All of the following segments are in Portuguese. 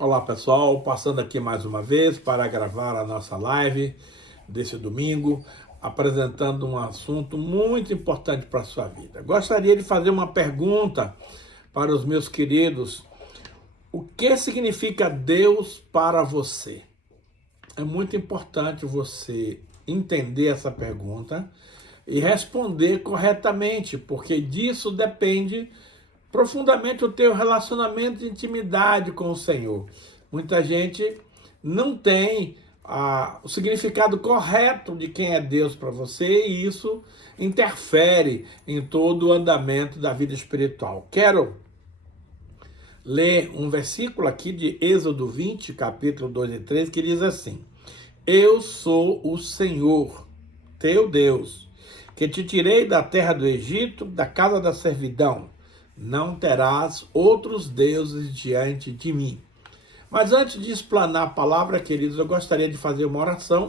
Olá pessoal, passando aqui mais uma vez para gravar a nossa live desse domingo, apresentando um assunto muito importante para a sua vida. Gostaria de fazer uma pergunta para os meus queridos: o que significa Deus para você? É muito importante você entender essa pergunta e responder corretamente, porque disso depende profundamente o teu relacionamento de intimidade com o Senhor. Muita gente não tem o significado correto de quem é Deus para você e isso interfere em todo o andamento da vida espiritual. Quero ler um versículo aqui de Êxodo 20, capítulo 2 e 3, que diz assim: Eu sou o Senhor, teu Deus, que te tirei da terra do Egito, da casa da servidão. Não terás outros deuses diante de mim. Mas antes de explanar a palavra, queridos, eu gostaria de fazer uma oração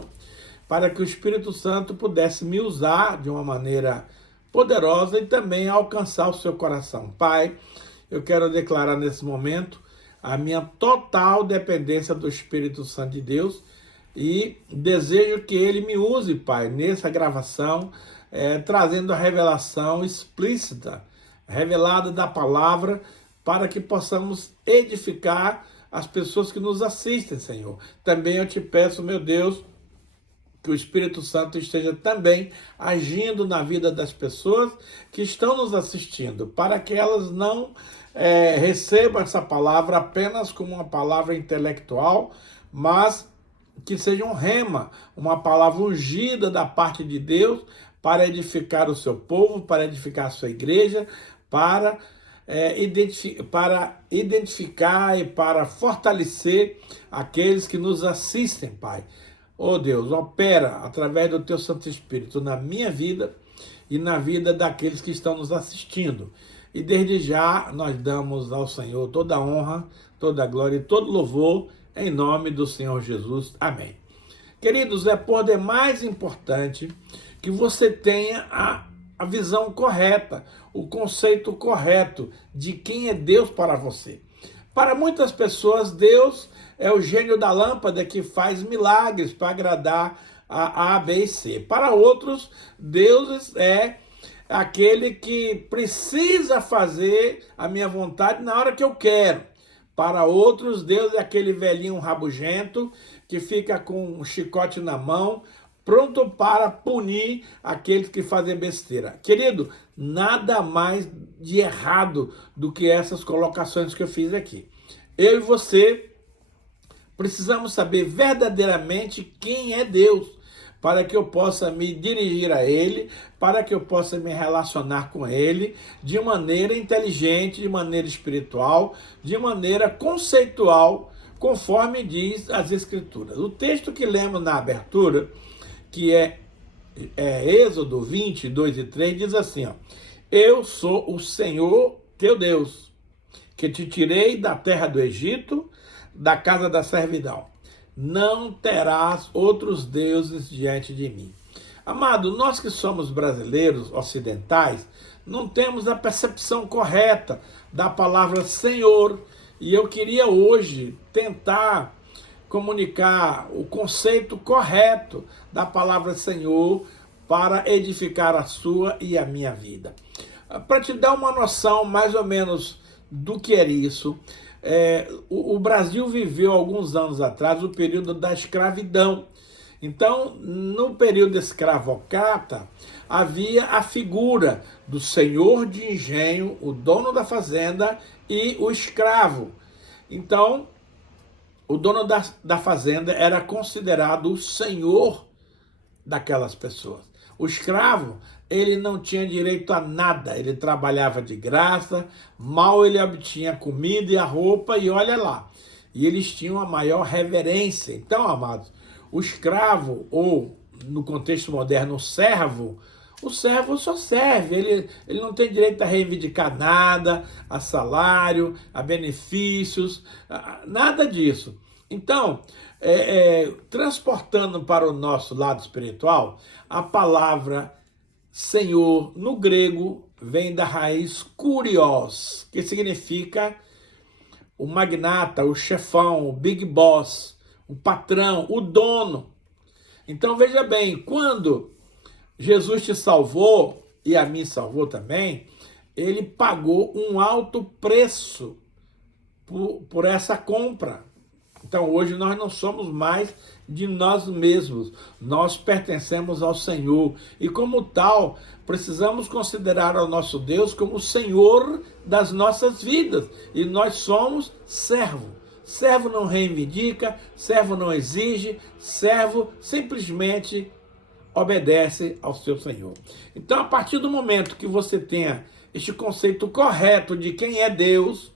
para que o Espírito Santo pudesse me usar de uma maneira poderosa e também alcançar o seu coração. Pai, eu quero declarar nesse momento a minha total dependência do Espírito Santo de Deus e desejo que ele me use, Pai, nessa gravação, trazendo a revelação explícita, revelada da palavra, para que possamos edificar as pessoas que nos assistem, Senhor. Também eu te peço, meu Deus, que o Espírito Santo esteja também agindo na vida das pessoas que estão nos assistindo, para que elas não recebam essa palavra apenas como uma palavra intelectual, mas que seja um rema, uma palavra ungida da parte de Deus para edificar o seu povo, para edificar a sua igreja, para identificar e para fortalecer aqueles que nos assistem, Pai. Oh Deus, opera através do Teu Santo Espírito na minha vida e na vida daqueles que estão nos assistindo. E desde já nós damos ao Senhor toda a honra, toda a glória e todo louvor em nome do Senhor Jesus. Amém. Queridos, é por demais importante que você tenha a visão correta, o conceito correto de quem é Deus para você. Para muitas pessoas, Deus é o gênio da lâmpada que faz milagres para agradar a B e C. Para outros, Deus é aquele que precisa fazer a minha vontade na hora que eu quero. Para outros, Deus é aquele velhinho rabugento que fica com um chicote na mão, pronto para punir aqueles que fazem besteira. Querido, nada mais de errado do que essas colocações que eu fiz aqui. Eu e você precisamos saber verdadeiramente quem é Deus, para que eu possa me dirigir a Ele, para que eu possa me relacionar com Ele de maneira inteligente, de maneira espiritual, de maneira conceitual, conforme diz as Escrituras. O texto que lemos na abertura, que é Êxodo 20, 2 e 3, diz assim: Eu sou o Senhor teu Deus, que te tirei da terra do Egito, da casa da servidão. Não terás outros deuses diante de mim. Amado, nós que somos brasileiros ocidentais, não temos a percepção correta da palavra Senhor. E eu queria hoje tentar comunicar o conceito correto da palavra Senhor para edificar a sua e a minha vida. Para te dar uma noção mais ou menos do que era isso, o Brasil viveu alguns anos atrás o período da escravidão. Então, no período escravocrata, havia a figura do senhor de engenho, o dono da fazenda e o escravo. Então, o dono da fazenda era considerado o senhor daquelas pessoas. O escravo, ele não tinha direito a nada, ele trabalhava de graça, mal ele obtinha comida e a roupa, e olha lá. E eles tinham a maior reverência. Então, amados, o escravo, ou no contexto moderno, o servo só serve, ele não tem direito a reivindicar nada, a salário, a benefícios, nada disso. Então, transportando para o nosso lado espiritual, a palavra Senhor, no grego, vem da raiz kurios, que significa o magnata, o chefão, o big boss, o patrão, o dono. Então veja bem, quando Jesus te salvou, e a mim salvou também, ele pagou um alto preço por essa compra. Então hoje nós não somos mais de nós mesmos, nós pertencemos ao Senhor e como tal precisamos considerar ao nosso Deus como o Senhor das nossas vidas e nós somos servo. Servo não reivindica, servo não exige, servo simplesmente obedece ao seu Senhor. Então a partir do momento que você tenha este conceito correto de quem é Deus,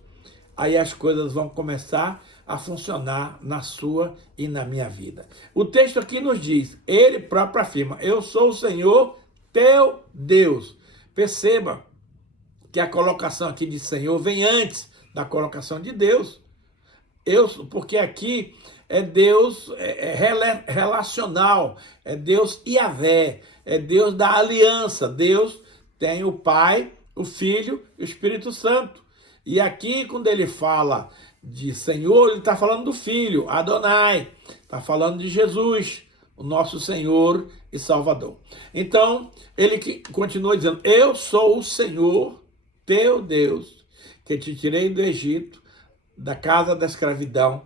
aí as coisas vão começar a funcionar na sua e na minha vida. O texto aqui nos diz, ele próprio afirma, eu sou o Senhor teu Deus. Perceba que a colocação aqui de Senhor vem antes da colocação de Deus. Porque aqui é Deus relacional, é Deus Yahvé, é Deus da aliança. Deus tem o Pai, o Filho e o Espírito Santo. E aqui, quando ele fala de Senhor, ele está falando do Filho, Adonai, está falando de Jesus, o nosso Senhor e Salvador. Então, ele continua dizendo, eu sou o Senhor, teu Deus, que te tirei do Egito, da casa da escravidão,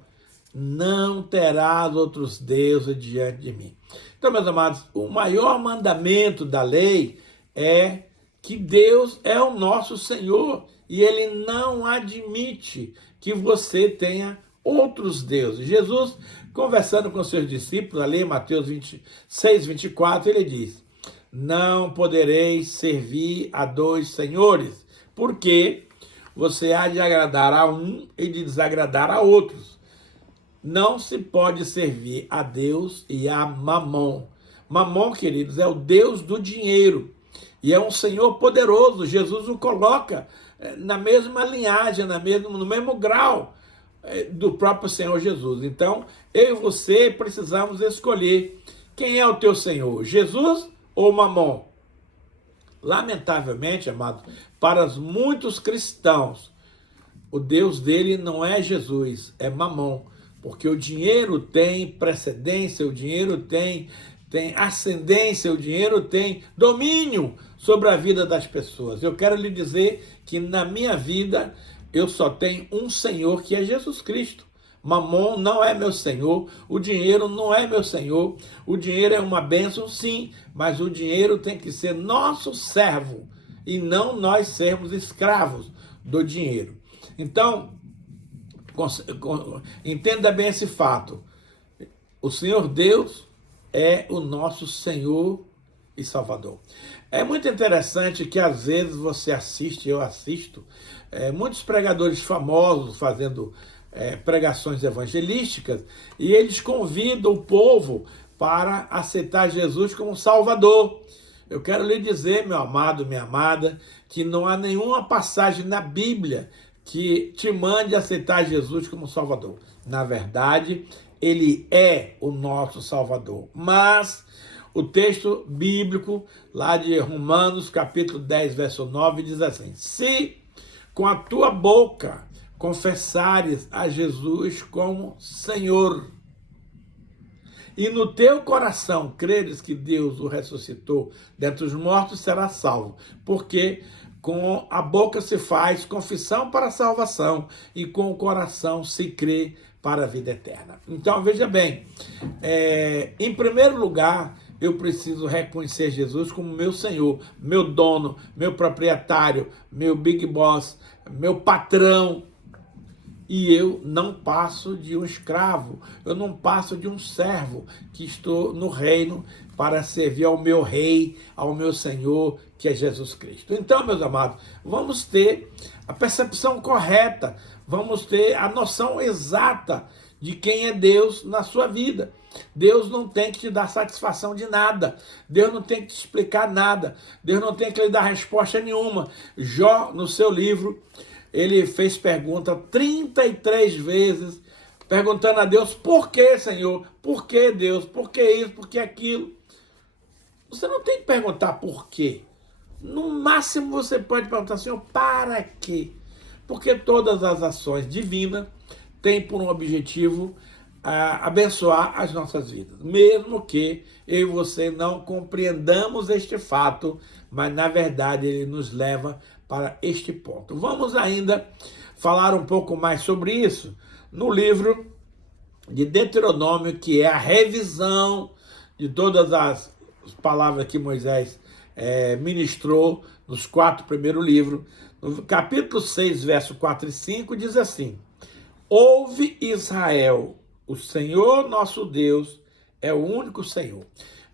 não terás outros deuses diante de mim. Então, meus amados, o maior mandamento da lei é que Deus é o nosso Senhor e ele não admite que você tenha outros deuses. Jesus, conversando com seus discípulos, ali em Mateus 26, 24, ele diz, não podereis servir a dois senhores, porque você há de agradar a um e de desagradar a outros. Não se pode servir a Deus e a Mamon. Mamon, queridos, é o Deus do dinheiro. E é um Senhor poderoso. Jesus o coloca na mesma linhagem, no mesmo grau do próprio Senhor Jesus. Então, eu e você precisamos escolher quem é o teu Senhor, Jesus ou Mamon? Lamentavelmente, amado, para muitos cristãos, o Deus dele não é Jesus, é Mamon. Porque o dinheiro tem precedência, o dinheiro tem ascendência, o dinheiro tem domínio sobre a vida das pessoas. Eu quero lhe dizer que na minha vida eu só tenho um Senhor que é Jesus Cristo. Mamon não é meu Senhor, o dinheiro não é meu Senhor, o dinheiro é uma bênção sim, mas o dinheiro tem que ser nosso servo e não nós sermos escravos do dinheiro. Então, entenda bem esse fato. O Senhor Deus é o nosso Senhor e Salvador. É muito interessante que às vezes você assiste, eu assisto, muitos pregadores famosos fazendo pregações evangelísticas e eles convidam o povo para aceitar Jesus como Salvador. Eu quero lhe dizer, meu amado, minha amada, que não há nenhuma passagem na Bíblia que te mande aceitar Jesus como Salvador. Na verdade, ele é o nosso Salvador. Mas o texto bíblico, lá de Romanos, capítulo 10, verso 9, diz assim, se com a tua boca confessares a Jesus como Senhor, e no teu coração creres que Deus o ressuscitou dentre os mortos, serás salvo. Porque com a boca se faz confissão para a salvação e com o coração se crê para a vida eterna. Então, veja bem, em primeiro lugar, eu preciso reconhecer Jesus como meu Senhor, meu dono, meu proprietário, meu big boss, meu patrão. E eu não passo de um escravo, eu não passo de um servo que estou no reino para servir ao meu rei, ao meu Senhor, que é Jesus Cristo. Então, meus amados, vamos ter a percepção correta, vamos ter a noção exata de quem é Deus na sua vida. Deus não tem que te dar satisfação de nada, Deus não tem que te explicar nada, Deus não tem que lhe dar resposta nenhuma. Jó, no seu livro, ele fez pergunta 33 vezes, perguntando a Deus, por que, Senhor? Por que, Deus? Por que isso? Por que aquilo? Você não tem que perguntar por quê. No máximo você pode perguntar, Senhor, para quê? Porque todas as ações divinas têm por um objetivo abençoar as nossas vidas. Mesmo que eu e você não compreendamos este fato, mas na verdade ele nos leva para este ponto. Vamos ainda falar um pouco mais sobre isso no livro de Deuteronômio, que é a revisão de todas as palavras que Moisés ministrou nos 4 primeiros livros. No capítulo 6, verso 4 e 5, diz assim: Ouve, Israel, o Senhor nosso Deus é o único Senhor.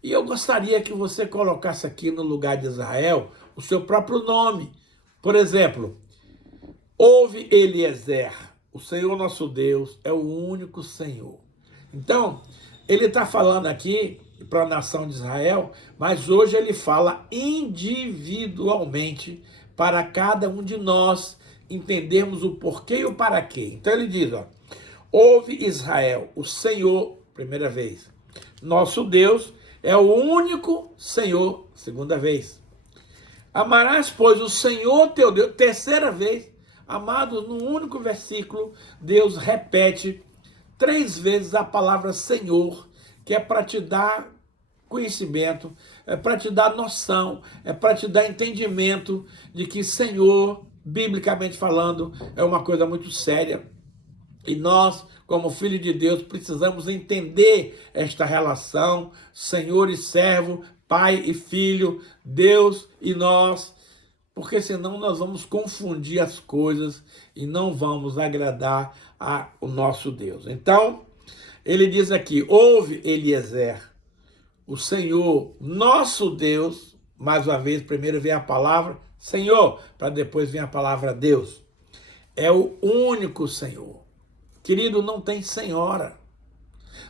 E eu gostaria que você colocasse aqui no lugar de Israel o seu próprio nome. Por exemplo, ouve, Eliezer, o Senhor nosso Deus é o único Senhor. Então, ele está falando aqui para a nação de Israel, mas hoje ele fala individualmente para cada um de nós entendermos o porquê e o para quê. Então ele diz, ouve, Israel, o Senhor, primeira vez, nosso Deus é o único Senhor, segunda vez. Amarás, pois, o Senhor teu Deus, terceira vez. Amados, no único versículo, Deus repete 3 vezes a palavra Senhor, que é para te dar conhecimento, é para te dar noção, é para te dar entendimento de que Senhor, biblicamente falando, é uma coisa muito séria. E nós, como filhos de Deus, precisamos entender esta relação, Senhor e servo, pai e filho, Deus e nós, porque senão nós vamos confundir as coisas e não vamos agradar ao nosso Deus. Então, ele diz aqui, ouve, Eliezer, o Senhor, nosso Deus, mais uma vez, primeiro vem a palavra Senhor, para depois vir a palavra Deus. É o único Senhor. Querido, não tem senhora,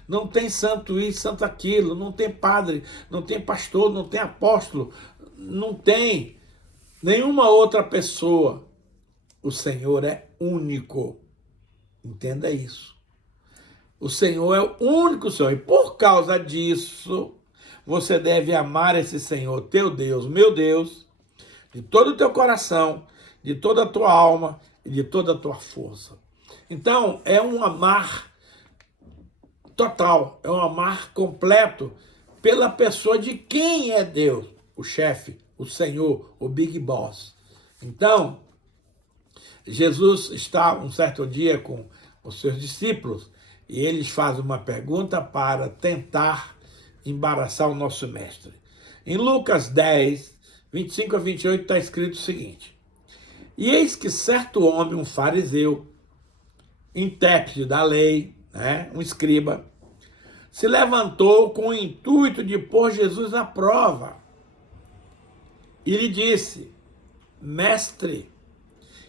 não tem santo isso, santo aquilo, não tem padre, não tem pastor, não tem apóstolo, não tem nenhuma outra pessoa. O Senhor é único. Entenda isso. O Senhor é o único Senhor. E por causa disso, você deve amar esse Senhor, teu Deus, meu Deus, de todo o teu coração, de toda a tua alma e de toda a tua força. Então, é um amar total, é um amar completo pela pessoa de quem é Deus, o chefe, o Senhor, o Big Boss. Então, Jesus está um certo dia com os seus discípulos e eles fazem uma pergunta para tentar embaraçar o nosso mestre. Em Lucas 10, 25 a 28 está escrito o seguinte: E eis que certo homem, um fariseu, intérprete da lei, um escriba, se levantou com o intuito de pôr Jesus à prova. E lhe disse: Mestre,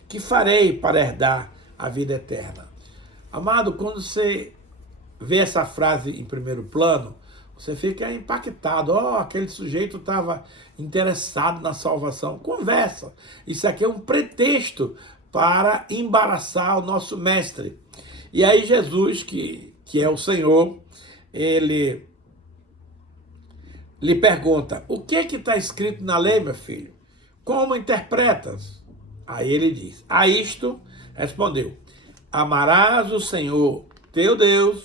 que farei para herdar a vida eterna? Amado, quando você vê essa frase em primeiro plano, você fica impactado. Aquele sujeito estava interessado na salvação. Conversa. Isso aqui é um pretexto para embaraçar o nosso mestre. E aí Jesus, que é o Senhor, ele lhe pergunta: o que está escrito na lei, meu filho? Como interpretas? Aí ele diz: a isto respondeu: amarás o Senhor teu Deus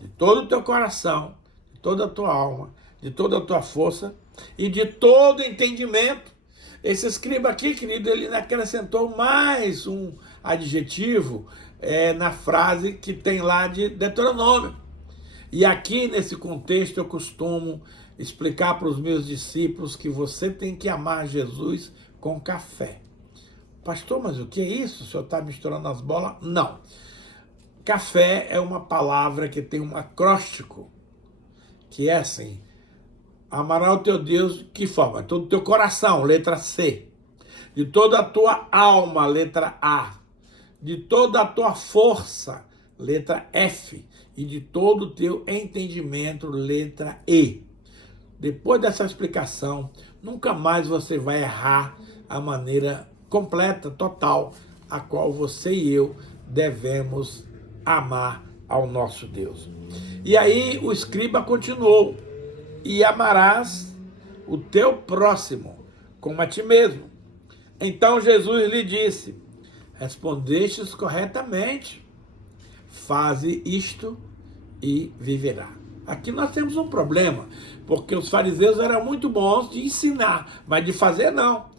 de todo o teu coração, de toda a tua alma, de toda a tua força e de todo entendimento. Esse escriba aqui, querido, ele acrescentou mais um adjetivo na frase que tem lá de Deuteronômio. E aqui, nesse contexto, eu costumo explicar para os meus discípulos que você tem que amar Jesus com café. Pastor, mas o que é isso? O senhor está misturando as bolas? Não. Café é uma palavra que tem um acróstico, que é assim: amarás o teu Deus de que forma? De todo o teu coração, letra C. De toda a tua alma, letra A. De toda a tua força, letra F. E de todo o teu entendimento, letra E. Depois dessa explicação, nunca mais você vai errar a maneira completa, total, a qual você e eu devemos amar ao nosso Deus. E aí o escriba continuou: e amarás o teu próximo como a ti mesmo. Então Jesus lhe disse: respondestes corretamente. Faze isto e viverá. Aqui nós temos um problema, porque os fariseus eram muito bons de ensinar, mas de fazer não.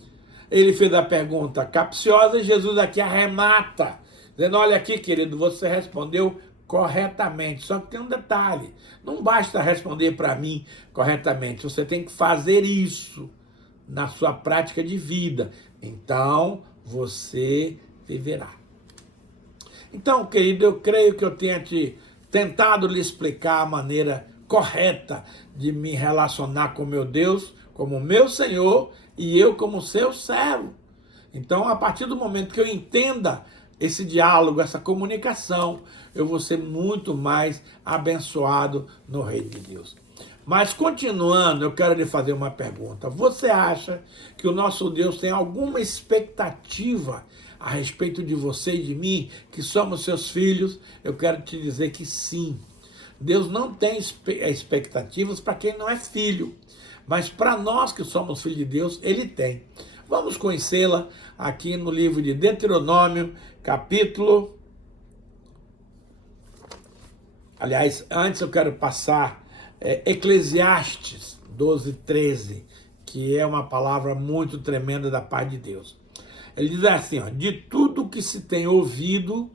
Ele fez a pergunta capciosa e Jesus aqui arremata, dizendo, olha aqui, querido, você respondeu corretamente. Só que tem um detalhe, não basta responder para mim corretamente, você tem que fazer isso na sua prática de vida. Então, você viverá. Então, querido, eu creio que eu tenha tentado lhe explicar a maneira correta de me relacionar com meu Deus, como meu Senhor, e eu como seu servo. Então, a partir do momento que eu entenda esse diálogo, essa comunicação, eu vou ser muito mais abençoado no reino de Deus. Mas, continuando, eu quero lhe fazer uma pergunta. Você acha que o nosso Deus tem alguma expectativa a respeito de você e de mim, que somos seus filhos? Eu quero te dizer que sim. Deus não tem expectativas para quem não é filho, mas para nós que somos filhos de Deus, Ele tem. Vamos conhecê-la aqui no livro de Deuteronômio, capítulo... Aliás, antes eu quero passar Eclesiastes 12:13, que é uma palavra muito tremenda da parte de Deus. Ele diz assim, ó, de tudo que se tem ouvido,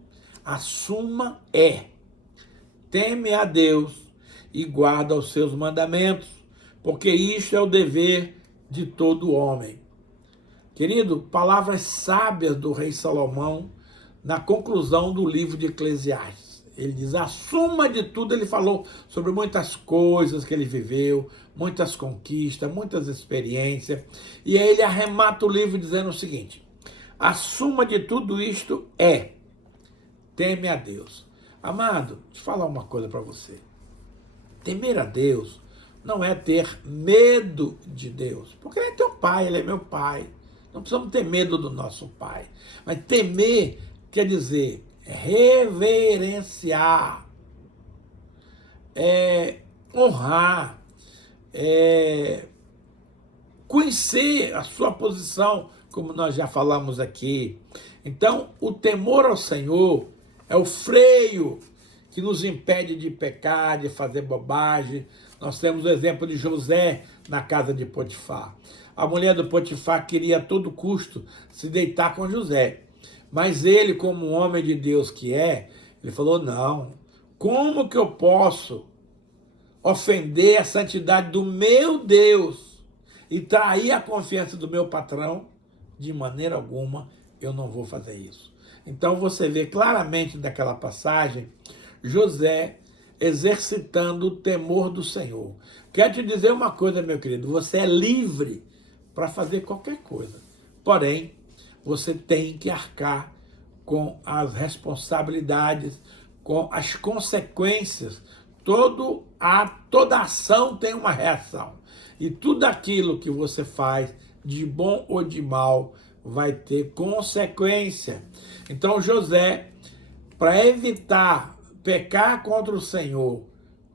a suma é: teme a Deus e guarda os seus mandamentos, porque isto é o dever de todo homem. Querido, palavras sábias do rei Salomão na conclusão do livro de Eclesiastes. Ele diz, a suma de tudo, ele falou sobre muitas coisas que ele viveu, muitas conquistas, muitas experiências, e aí ele arremata o livro dizendo o seguinte, a suma de tudo isto é: teme a Deus. Amado, deixa eu falar uma coisa para você. Temer a Deus não é ter medo de Deus, porque ele é teu pai, ele é meu pai. Não precisamos ter medo do nosso pai. Mas temer quer dizer reverenciar, honrar, conhecer a sua posição, como nós já falamos aqui. Então, o temor ao Senhor é o freio que nos impede de pecar, de fazer bobagem. Nós temos o exemplo de José na casa de Potifar. A mulher do Potifar queria a todo custo se deitar com José. Mas ele, como um homem de Deus que é, ele falou, não, como que eu posso ofender a santidade do meu Deus e trair a confiança do meu patrão? De maneira alguma eu não vou fazer isso. Então você vê claramente daquela passagem, José exercitando o temor do Senhor. Quero te dizer uma coisa, meu querido, você é livre para fazer qualquer coisa. Porém, você tem que arcar com as responsabilidades, com as consequências. Toda ação tem uma reação. E tudo aquilo que você faz, de bom ou de mal, vai ter consequência. Então José, para evitar pecar contra o Senhor,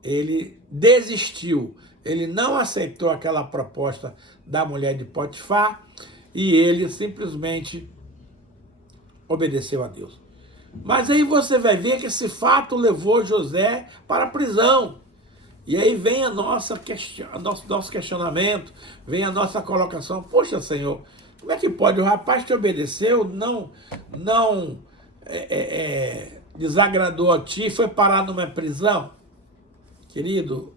ele desistiu. Ele não aceitou aquela proposta da mulher de Potifar e ele simplesmente obedeceu a Deus. Mas aí você vai ver que esse fato levou José para a prisão. E aí vem nosso questionamento, vem a nossa colocação. Poxa, Senhor, como é que pode? O rapaz te obedeceu, não desagradou a ti, foi parar numa prisão? Querido,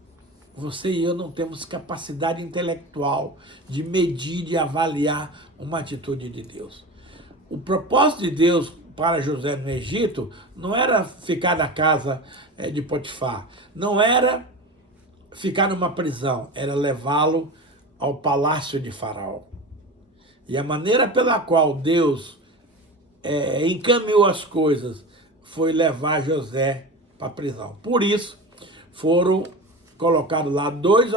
você e eu não temos capacidade intelectual de medir, de avaliar uma atitude de Deus. O propósito de Deus para José no Egito não era ficar na casa de Potifar, não era ficar numa prisão, era levá-lo ao palácio de Faraó. E a maneira pela qual Deus encaminhou as coisas foi levar José para a prisão. Por isso, foram colocados lá dois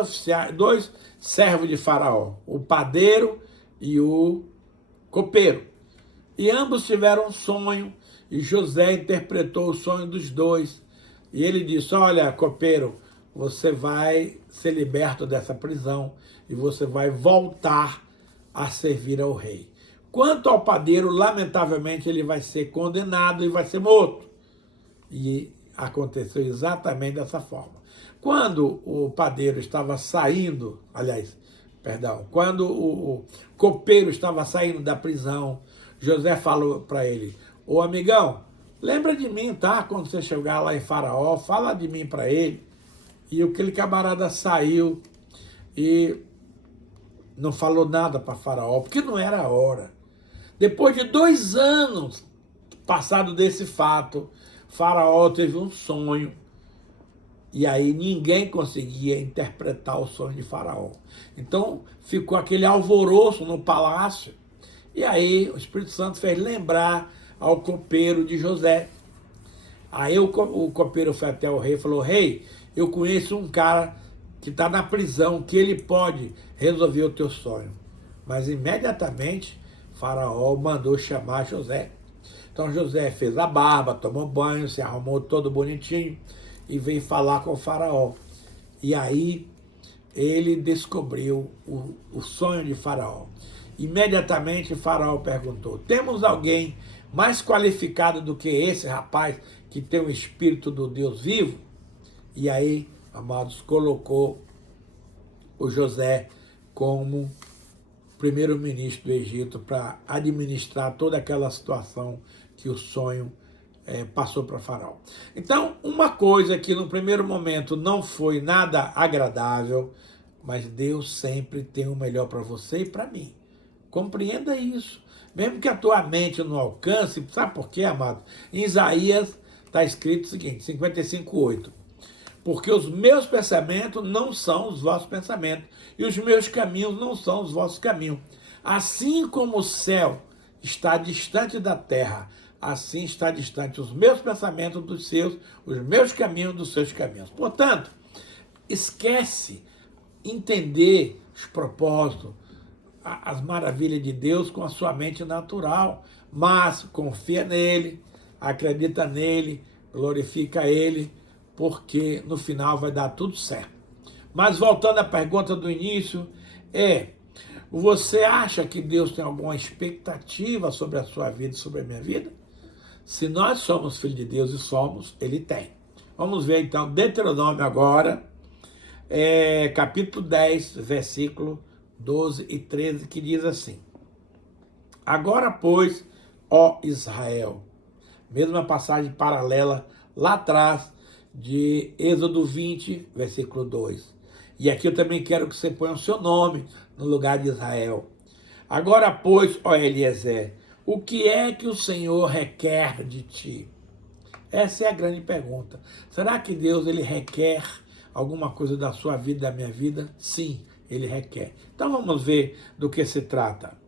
servos de Faraó, o padeiro e o copeiro. E ambos tiveram um sonho, e José interpretou o sonho dos dois. E ele disse, olha, copeiro, você vai ser liberto dessa prisão e você vai voltar a servir ao rei. Quanto ao padeiro, lamentavelmente, ele vai ser condenado e vai ser morto. E aconteceu exatamente dessa forma. Quando o padeiro estava saindo, quando o copeiro estava saindo da prisão, José falou para ele: ô amigão, lembra de mim, tá? Quando você chegar lá em Faraó, fala de mim para ele. E aquele camarada saiu e não falou nada para Faraó, porque não era a hora. Depois de 2 anos passado desse fato, Faraó teve um sonho. E aí ninguém conseguia interpretar o sonho de Faraó. Então ficou aquele alvoroço no palácio. E aí o Espírito Santo fez lembrar ao copeiro de José. Aí o copeiro foi até o rei e falou: rei, eu conheço um cara que está na prisão, que ele pode resolver o teu sonho. Mas imediatamente Faraó mandou chamar José. Então José fez a barba, tomou banho, se arrumou todo bonitinho e veio falar com o Faraó. E aí ele descobriu o sonho de Faraó. Imediatamente Faraó perguntou: temos alguém mais qualificado do que esse rapaz que tem o espírito do Deus vivo? E aí, amados, colocou o José como primeiro-ministro do Egito para administrar toda aquela situação que o sonho passou para Faraó. Então, uma coisa que no primeiro momento não foi nada agradável, mas Deus sempre tem o melhor para você e para mim. Compreenda isso. Mesmo que a tua mente não alcance, sabe por quê, amado? Em Isaías está escrito o seguinte, 55:8. Porque os meus pensamentos não são os vossos pensamentos, e os meus caminhos não são os vossos caminhos. Assim como o céu está distante da terra, assim está distante os meus pensamentos dos seus, os meus caminhos dos seus caminhos. Portanto, esquece entender os propósitos, as maravilhas de Deus com a sua mente natural, mas confia nele, acredita nele, glorifica ele, porque no final vai dar tudo certo. Mas voltando à pergunta do início, você acha que Deus tem alguma expectativa sobre a sua vida e sobre a minha vida? Se nós somos filhos de Deus, e somos, ele tem. Vamos ver então Deuteronômio agora, capítulo 10, versículo 12 e 13, que diz assim: agora, pois, ó Israel, mesma passagem paralela lá atrás de Êxodo 20, versículo 2. E aqui eu também quero que você ponha o seu nome no lugar de Israel. Agora, pois, ó Eliezer, o que é que o Senhor requer de ti? Essa é a grande pergunta. Será que Deus ele requer alguma coisa da sua vida, da minha vida? Sim, ele requer. Então vamos ver do que se trata.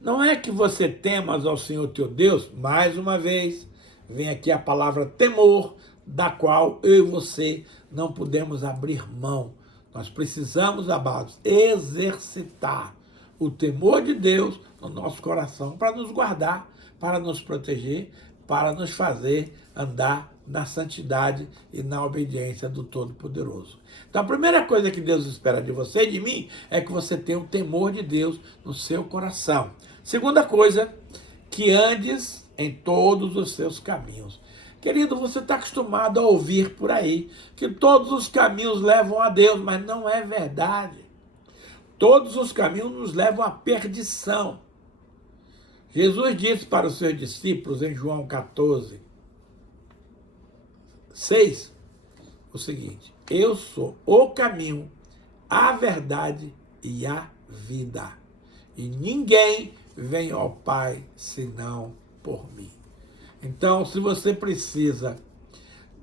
Não é que você temas ao Senhor teu Deus, mais uma vez, vem aqui a palavra temor, da qual eu e você não podemos abrir mão. Nós precisamos, amados, exercitar o temor de Deus no nosso coração para nos guardar, para nos proteger, para nos fazer andar na santidade e na obediência do Todo-Poderoso. Então a primeira coisa que Deus espera de você e de mim é que você tenha o temor de Deus no seu coração. Segunda coisa, que andes em todos os seus caminhos. Querido, você está acostumado a ouvir por aí que todos os caminhos levam a Deus, mas não é verdade. Todos os caminhos nos levam à perdição. Jesus disse para os seus discípulos em João 14, 6, o seguinte: eu sou o caminho, a verdade e a vida. E ninguém vem ao Pai senão por mim. Então, se você precisa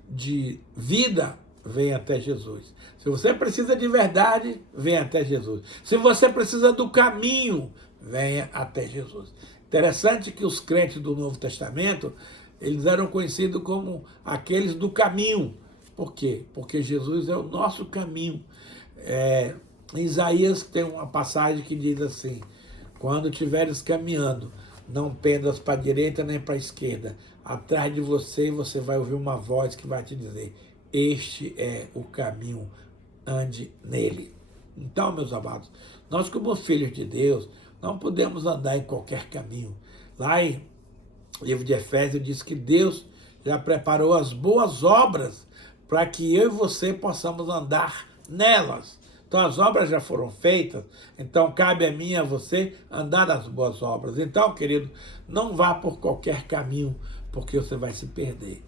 de vida, vem até Jesus. Se você precisa de verdade, vem até Jesus. Se você precisa do caminho, venha até Jesus. Interessante que os crentes do Novo Testamento, eles eram conhecidos como aqueles do caminho. Por quê? Porque Jesus é o nosso caminho. Em Isaías tem uma passagem que diz assim: quando estiveres caminhando, não pendas para a direita nem para a esquerda. Atrás de você, você vai ouvir uma voz que vai te dizer: este é o caminho, ande nele. Então, meus amados, nós como filhos de Deus, Não podemos andar em qualquer caminho. Lá em livro de Efésios diz que Deus já preparou as boas obras para que eu e você possamos andar nelas. Então as obras já foram feitas, então cabe a mim e a você andar nas boas obras. Então, querido, não vá por qualquer caminho, porque você vai se perder.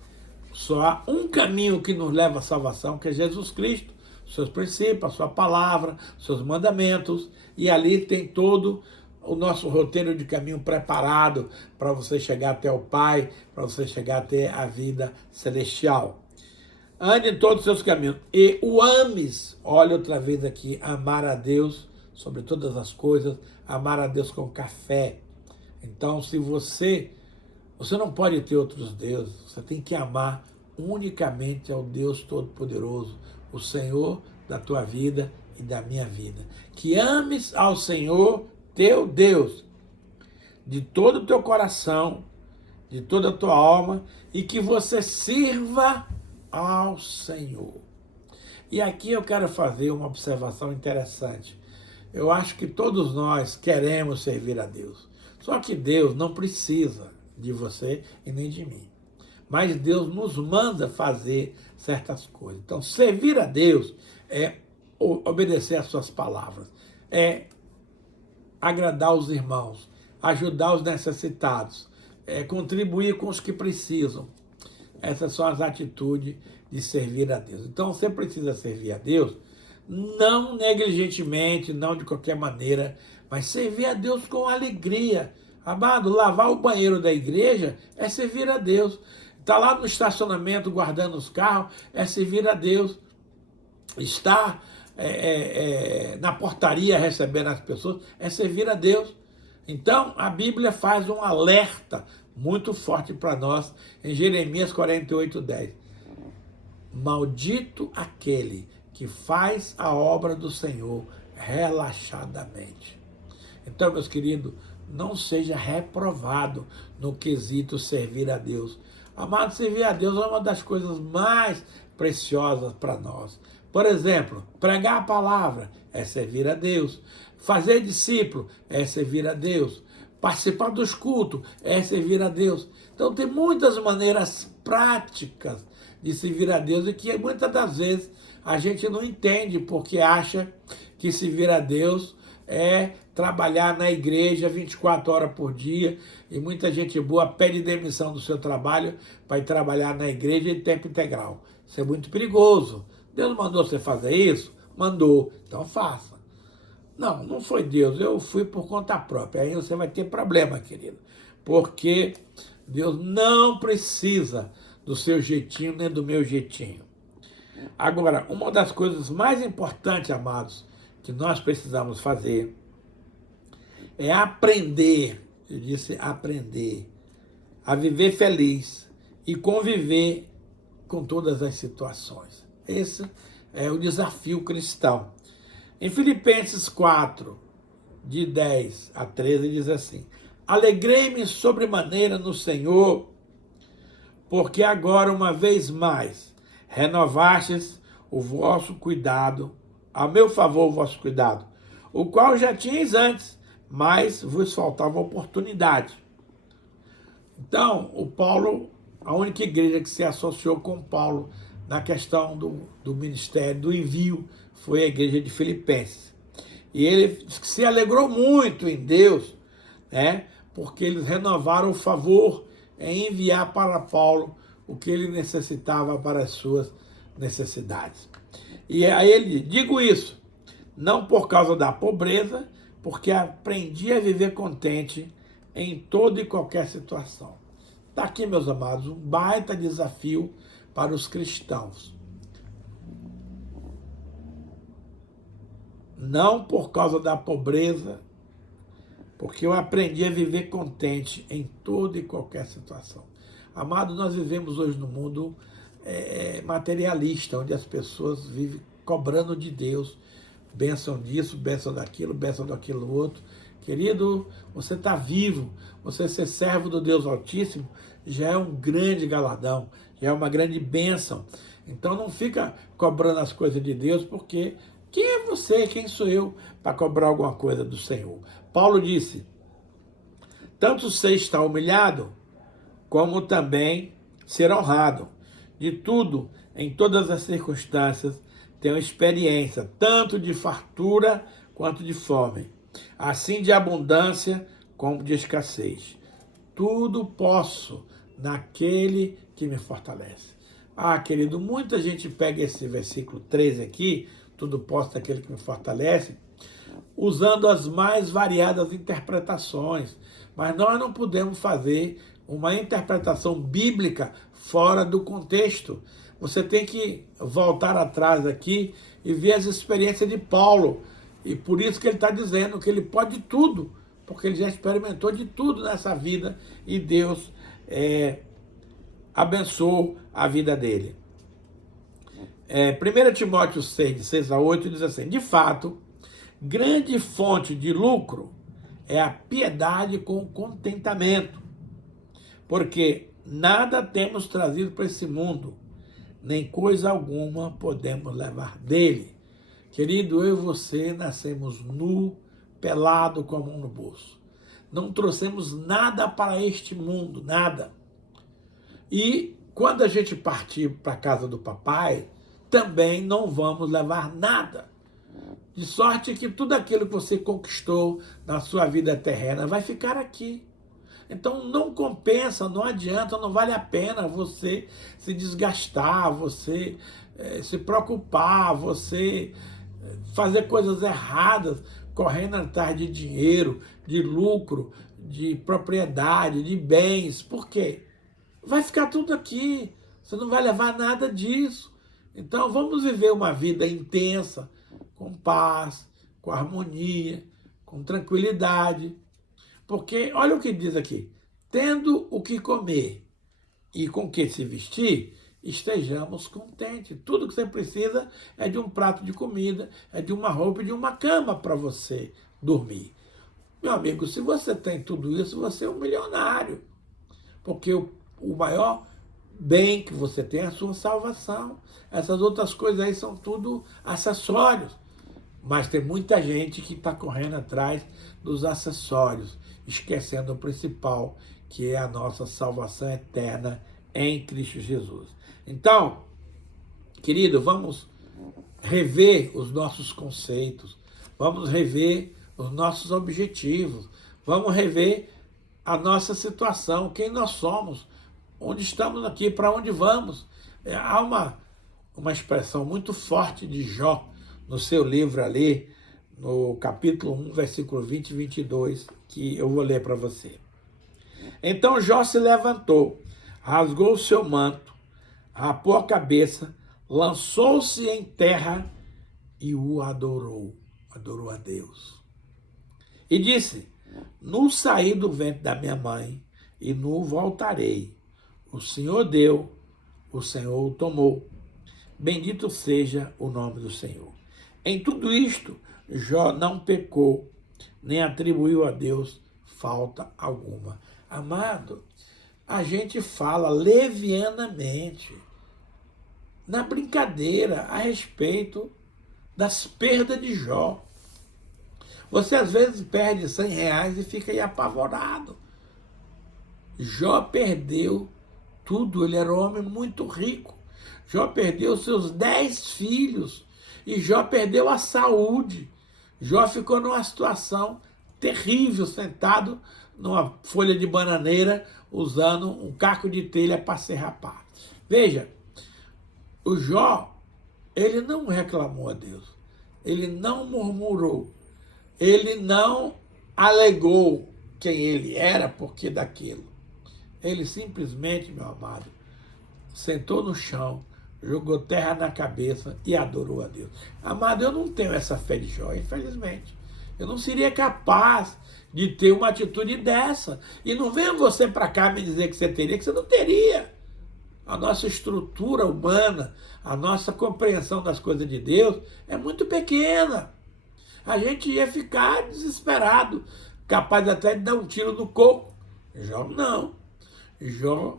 Só há um caminho que nos leva à salvação, que é Jesus Cristo, seus princípios, a sua palavra, seus mandamentos, e ali tem todo o nosso roteiro de caminho preparado para você chegar até o Pai, para você chegar até a vida celestial. Ande em todos os seus caminhos e o ames. Olha outra vez aqui, amar a Deus sobre todas as coisas, amar a Deus com café. Então, se você não pode ter outros deuses, você tem que amar unicamente ao Deus Todo-Poderoso, o Senhor da tua vida e da minha vida. Que ames ao Senhor teu Deus de todo o teu coração, de toda a tua alma, e que você sirva ao Senhor. E aqui eu quero fazer uma observação interessante. Eu acho que todos nós queremos servir a Deus. Só que Deus não precisa de você e nem de mim. Mas Deus nos manda fazer certas coisas. Então, servir a Deus é obedecer às suas palavras. É agradar os irmãos, ajudar os necessitados, é contribuir com os que precisam. Essas são as atitudes de servir a Deus. Então você precisa servir a Deus, não negligentemente, não de qualquer maneira, mas servir a Deus com alegria. Amado, lavar o banheiro da igreja é servir a Deus. Está lá no estacionamento guardando os carros, é servir a Deus. Estar na portaria recebendo as pessoas, é servir a Deus. Então, a Bíblia faz um alerta muito forte para nós em Jeremias 48:10. Maldito aquele que faz a obra do Senhor relaxadamente. Então, meus queridos, não seja reprovado no quesito servir a Deus. Amado, servir a Deus é uma das coisas mais preciosas para nós. Por exemplo, pregar a palavra é servir a Deus. Fazer discípulo é servir a Deus. Participar dos cultos é servir a Deus. Então tem muitas maneiras práticas de servir a Deus e que muitas das vezes a gente não entende porque acha que servir a Deus é trabalhar na igreja 24 horas por dia e muita gente boa pede demissão do seu trabalho para ir trabalhar na igreja em tempo integral. Isso é muito perigoso. Deus mandou você fazer isso? Mandou, então faça. Não, não foi Deus, eu fui por conta própria. Aí você vai ter problema, querido. Porque Deus não precisa do seu jeitinho nem do meu jeitinho. Agora, uma das coisas mais importantes, amados, que nós precisamos fazer é aprender, eu disse aprender, a viver feliz e conviver com todas as situações. Esse é o desafio cristão. Em Filipenses 4, de 10 a 13, diz assim: Alegrei-me sobremaneira no Senhor, porque agora, uma vez mais, renovastes o vosso cuidado, a meu favor o vosso cuidado, o qual já tinhais antes, mas vos faltava oportunidade. Então, o Paulo, a única igreja que se associou com Paulo na questão do ministério, do envio, foi a igreja de Filipenses. E ele se alegrou muito em Deus, né, porque eles renovaram o favor em enviar para Paulo o que ele necessitava para as suas necessidades. E aí ele diz, digo isso, não por causa da pobreza, porque aprendi a viver contente em toda e qualquer situação. Está aqui, meus amados, um baita desafio para os cristãos. Não por causa da pobreza, porque eu aprendi a viver contente em toda e qualquer situação. Amado, nós vivemos hoje num mundo materialista, onde as pessoas vivem cobrando de Deus, bênção disso, bênção daquilo outro. Querido, você está vivo, você ser servo do Deus Altíssimo já é um grande galardão, já é uma grande bênção. Então não fica cobrando as coisas de Deus, porque quem é você, quem sou eu para cobrar alguma coisa do Senhor? Paulo disse, tanto você está humilhado, como também ser honrado. De tudo, em todas as circunstâncias, tenho experiência, tanto de fartura quanto de fome, assim de abundância como de escassez. Tudo posso naquele que me fortalece. Ah, querido, muita gente pega esse versículo 13 aqui, tudo posso naquele que me fortalece, usando as mais variadas interpretações. Mas nós não podemos fazer uma interpretação bíblica fora do contexto. Você tem que voltar atrás aqui e ver as experiências de Paulo. E por isso que ele está dizendo que ele pode tudo, porque ele já experimentou de tudo nessa vida e Deus abençoou a vida dele. 1 Timóteo 6, de 6 a 8, diz assim, de fato, grande fonte de lucro é a piedade com contentamento, porque nada temos trazido para esse mundo, nem coisa alguma podemos levar dele. Querido, eu e você nascemos nu, pelado com a mão no bolso. Não trouxemos nada para este mundo, nada. E quando a gente partir para a casa do papai, também não vamos levar nada. De sorte que tudo aquilo que você conquistou na sua vida terrena vai ficar aqui. Então não compensa, não adianta, não vale a pena você se desgastar, você se preocupar, você fazer coisas erradas, correndo atrás de dinheiro, de lucro, de propriedade, de bens. Por quê? Vai ficar tudo aqui, você não vai levar nada disso. Então vamos viver uma vida intensa, com paz, com harmonia, com tranquilidade. Porque, olha o que diz aqui, tendo o que comer e com o que se vestir, estejamos contentes. Tudo que você precisa é de um prato de comida, é de uma roupa e de uma cama para você dormir. Meu amigo, se você tem tudo isso, você é um milionário. Porque o maior bem que você tem é a sua salvação. Essas outras coisas aí são tudo acessórios. Mas tem muita gente que está correndo atrás dos acessórios, esquecendo o principal, que é a nossa salvação eterna em Cristo Jesus. Então, querido, vamos rever os nossos conceitos, vamos rever os nossos objetivos, vamos rever a nossa situação, quem nós somos, onde estamos aqui, para onde vamos. Há uma expressão muito forte de Jó, no seu livro ali, no capítulo 1, versículo 20 e 22, que eu vou ler para você. Então Jó se levantou, rasgou o seu manto, rapou a cabeça, lançou-se em terra e o adorou a Deus. E disse, nu saí do ventre da minha mãe e nu voltarei. O Senhor deu, o Senhor o tomou. Bendito seja o nome do Senhor. Em tudo isto, Jó não pecou, nem atribuiu a Deus falta alguma. Amado, a gente fala levianamente, na brincadeira, a respeito das perdas de Jó. Você às vezes perde R$100 e fica aí apavorado. Jó perdeu tudo, ele era um homem muito rico. Jó perdeu seus 10 filhos e Jó perdeu a saúde. Jó ficou numa situação terrível, sentado numa folha de bananeira, usando um caco de telha para se rapar. Veja, o Jó, ele não reclamou a Deus, ele não murmurou, ele não alegou quem ele era porque daquilo. Ele simplesmente, meu amado, sentou no chão, jogou terra na cabeça e adorou a Deus. Amado, eu não tenho essa fé de Jó, infelizmente. Eu não seria capaz de ter uma atitude dessa. E não venha você para cá me dizer que você teria, que você não teria. A nossa estrutura humana, a nossa compreensão das coisas de Deus é muito pequena. A gente ia ficar desesperado, capaz até de dar um tiro no coco. Jó não. Jó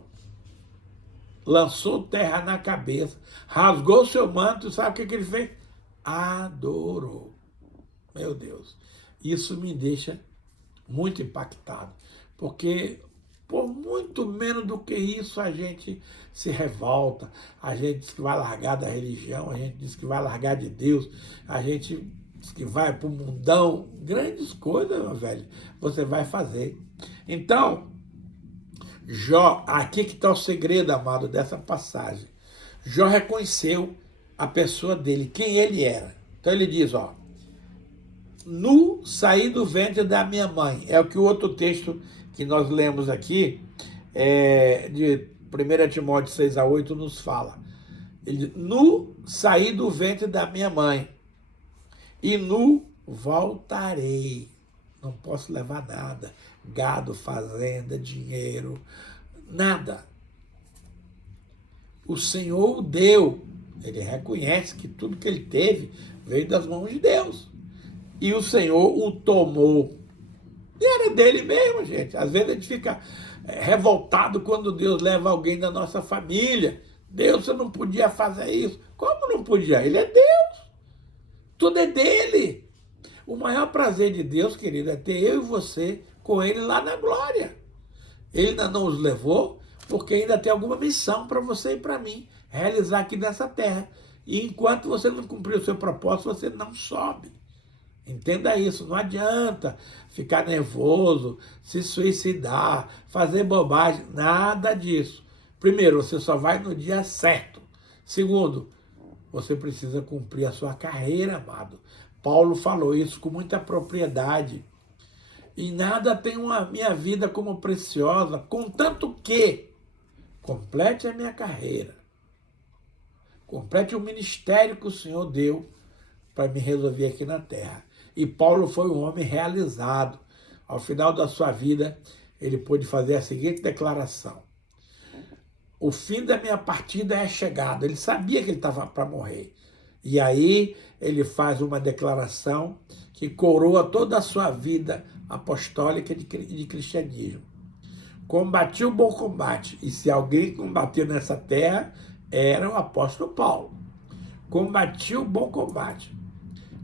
lançou terra na cabeça, rasgou seu manto, e sabe o que ele fez? Adorou. Meu Deus, isso me deixa muito impactado, porque por muito menos do que isso a gente se revolta, a gente diz que vai largar da religião, a gente diz que vai largar de Deus, a gente diz que vai para o mundão, grandes coisas, meu velho, você vai fazer. Então, Jó, aqui que está o segredo, amado, dessa passagem. Jó reconheceu a pessoa dele, quem ele era. Então ele diz, ó, nu saí do ventre da minha mãe. É o que o outro texto que nós lemos aqui, de 1 Timóteo 6:8, nos fala. Ele diz, nu saí do ventre da minha mãe, e nu voltarei. Não posso levar nada, gado, fazenda, dinheiro, nada. O Senhor o deu. Ele reconhece que tudo que ele teve veio das mãos de Deus. E o Senhor o tomou. E era dele mesmo, gente. Às vezes a gente fica revoltado quando Deus leva alguém da nossa família. Deus, você não podia fazer isso. Como não podia? Ele é Deus. Tudo é dele. O maior prazer de Deus, querido, é ter eu e você com ele lá na glória. Ele ainda não os levou, porque ainda tem alguma missão para você e para mim realizar aqui nessa terra. E enquanto você não cumprir o seu propósito, você não sobe. Entenda isso, não adianta ficar nervoso, se suicidar, fazer bobagem, nada disso. Primeiro, você só vai no dia certo. Segundo, você precisa cumprir a sua carreira, amado. Paulo falou isso com muita propriedade. E nada tem a minha vida como preciosa, contanto que complete a minha carreira. Complete o ministério que o Senhor deu para me resolver aqui na terra. E Paulo foi um homem realizado. Ao final da sua vida, ele pôde fazer a seguinte declaração: o fim da minha partida é chegado. Ele sabia que ele estava para morrer. E aí ele faz uma declaração que coroa toda a sua vida apostólica de cristianismo. Combati o bom combate. E se alguém combateu nessa terra, era o apóstolo Paulo. Combati o bom combate.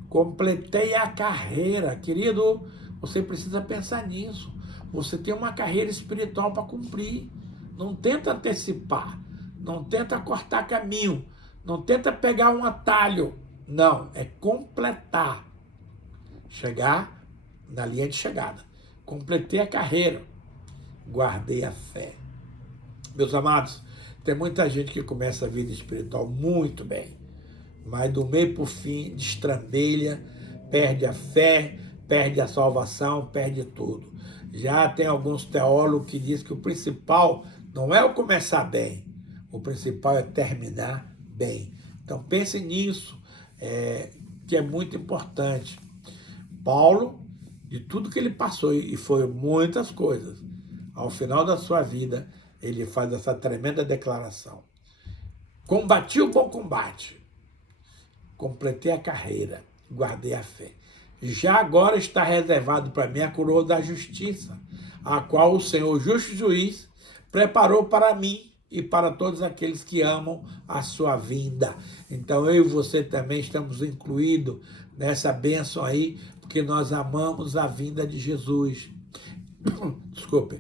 Completei a carreira. Querido, você precisa pensar nisso. Você tem uma carreira espiritual para cumprir. Não tenta antecipar. Não tenta cortar caminho. Não tenta pegar um atalho. Não, é completar. Chegar na linha de chegada. Completei a carreira. Guardei a fé. Meus amados, tem muita gente que começa a vida espiritual muito bem, mas do meio para o fim destrambelha, perde a fé, perde a salvação, perde tudo. Já tem alguns teólogos que dizem que o principal não é o começar bem, o principal é terminar bem. Então pense nisso, que é muito importante. Paulo, de tudo que ele passou, e foi muitas coisas, ao final da sua vida, ele faz essa tremenda declaração. Combati o bom combate, completei a carreira, guardei a fé. Já agora está reservado para mim a coroa da justiça, a qual o Senhor, justo juiz, preparou para mim e para todos aqueles que amam a sua vinda. Então eu e você também estamos incluídos nessa bênção aí, porque nós amamos a vinda de Jesus. Desculpe.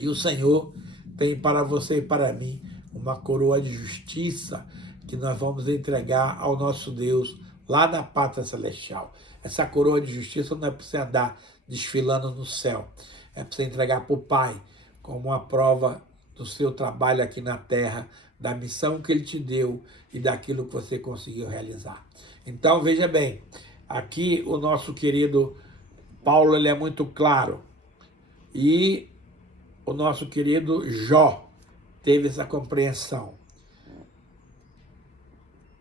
E o Senhor tem para você e para mim uma coroa de justiça que nós vamos entregar ao nosso Deus lá na pátria celestial. Essa coroa de justiça não é para você andar desfilando no céu, é para você entregar para o Pai como uma prova do seu trabalho aqui na terra, da missão que Ele te deu e daquilo que você conseguiu realizar. Então veja bem, aqui o nosso querido Paulo, ele é muito claro, e o nosso querido Jó teve essa compreensão.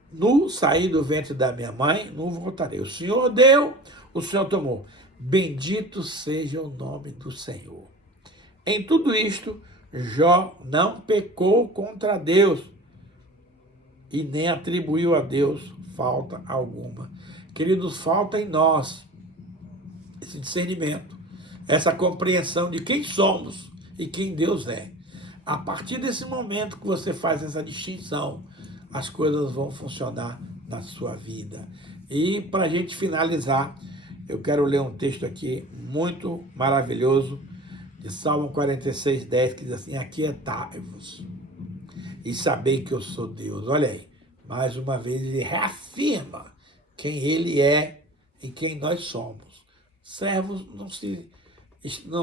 Nu saí do ventre da minha mãe, nu voltarei. O Senhor deu, o Senhor tomou. Bendito seja o nome do Senhor. Em tudo isto, Jó não pecou contra Deus e nem atribuiu a Deus falta alguma. Queridos, falta em nós esse discernimento, essa compreensão de quem somos e quem Deus é. A partir desse momento que você faz essa distinção, as coisas vão funcionar na sua vida. E para a gente finalizar, eu quero ler um texto aqui muito maravilhoso, de Salmo 46:10, que diz assim: aquietai-vos e sabei que eu sou Deus. Olha aí, mais uma vez ele reafirma quem ele é e quem nós somos. Servos não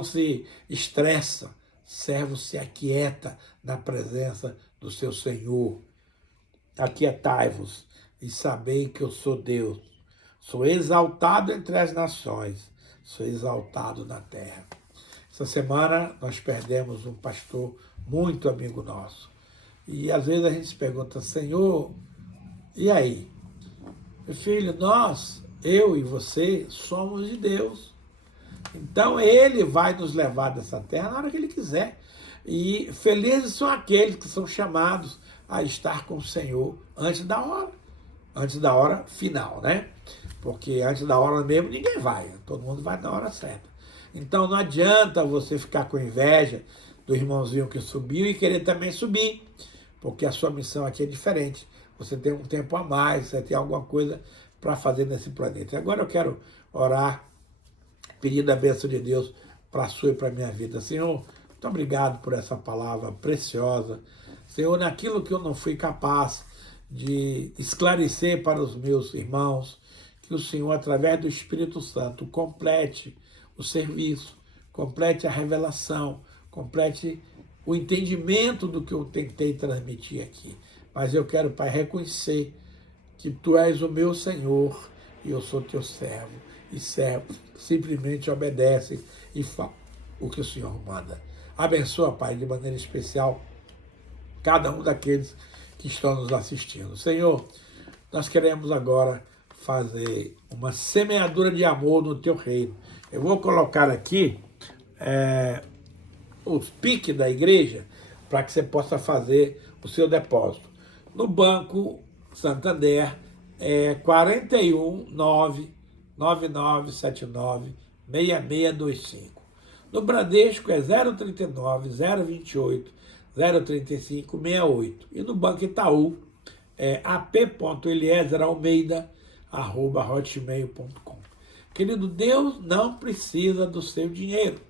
se estressa, servo se aquieta na presença do seu Senhor. Aquietai-vos e sabei que eu sou Deus. Sou exaltado entre as nações, sou exaltado na terra. Essa semana nós perdemos um pastor muito amigo nosso. E às vezes a gente se pergunta: Senhor, e aí? Meu filho, eu e você, somos de Deus. Então Ele vai nos levar dessa terra na hora que Ele quiser. E felizes são aqueles que são chamados a estar com o Senhor antes da hora final, né? Porque antes da hora mesmo ninguém vai, todo mundo vai na hora certa. Então não adianta você ficar com inveja do irmãozinho que subiu e querer também subir, porque a sua missão aqui é diferente. Você tem um tempo a mais, você tem alguma coisa para fazer nesse planeta. Agora eu quero orar, pedindo a bênção de Deus para a sua e para a minha vida. Senhor, muito obrigado por essa palavra preciosa. Senhor, naquilo que eu não fui capaz de esclarecer para os meus irmãos, que o Senhor, através do Espírito Santo, complete o serviço, complete a revelação, complete o entendimento do que eu tentei transmitir aqui. Mas eu quero, Pai, reconhecer que Tu és o meu Senhor e eu sou Teu servo. E servos simplesmente obedecem e fazem o que o Senhor manda. Abençoa, Pai, de maneira especial cada um daqueles que estão nos assistindo. Senhor, nós queremos agora fazer uma semeadura de amor no Teu reino. Eu vou colocar aqui os piques da igreja para que você possa fazer o seu depósito. No Banco Santander é 41999796625. No Bradesco é 039 028 035 68. E no Banco Itaú é ap.eliezeralmeida@hotmail.com. Querido, Deus não precisa do seu dinheiro,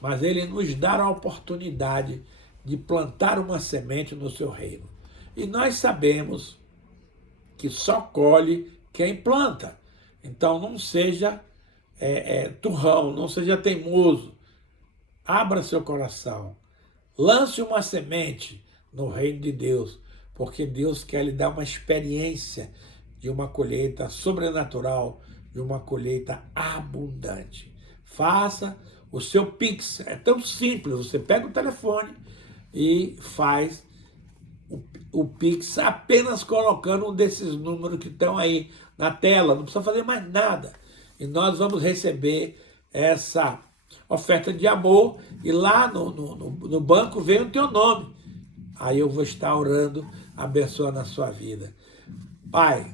mas Ele nos dá a oportunidade de plantar uma semente no seu reino. E nós sabemos que só colhe quem planta. Então não seja turrão, não seja teimoso. Abra seu coração. Lance uma semente no reino de Deus, porque Deus quer lhe dar uma experiência de uma colheita sobrenatural, de uma colheita abundante. Faça o seu Pix. É tão simples. Você pega o telefone e faz o Pix apenas colocando um desses números que estão aí na tela. Não precisa fazer mais nada. E nós vamos receber essa oferta de amor e lá no banco vem o teu nome. Aí eu vou estar orando, abençoando a sua vida. Pai,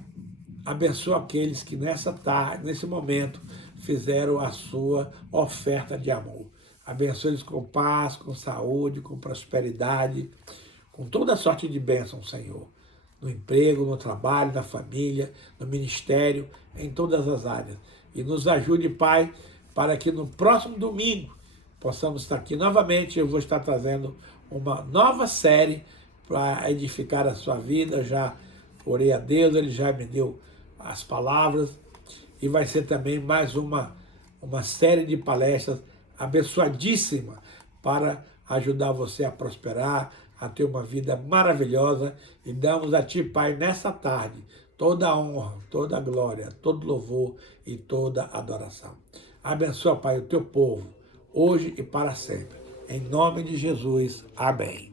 abençoa aqueles que nessa tarde, nesse momento, fizeram a sua oferta de amor. Abençoa eles com paz, com saúde, com prosperidade, com toda sorte de bênção, Senhor. No emprego, no trabalho, na família, no ministério, em todas as áreas. E nos ajude, Pai, para que no próximo domingo possamos estar aqui novamente. Eu vou estar trazendo uma nova série para edificar a sua vida. Eu já orei a Deus, Ele já me deu as palavras. E vai ser também mais uma série de palestras abençoadíssima para ajudar você a prosperar, a ter uma vida maravilhosa. E damos a Ti, Pai, nessa tarde, toda a honra, toda a glória, todo louvor e toda a adoração. Abençoa, Pai, o Teu povo, hoje e para sempre. Em nome de Jesus. Amém.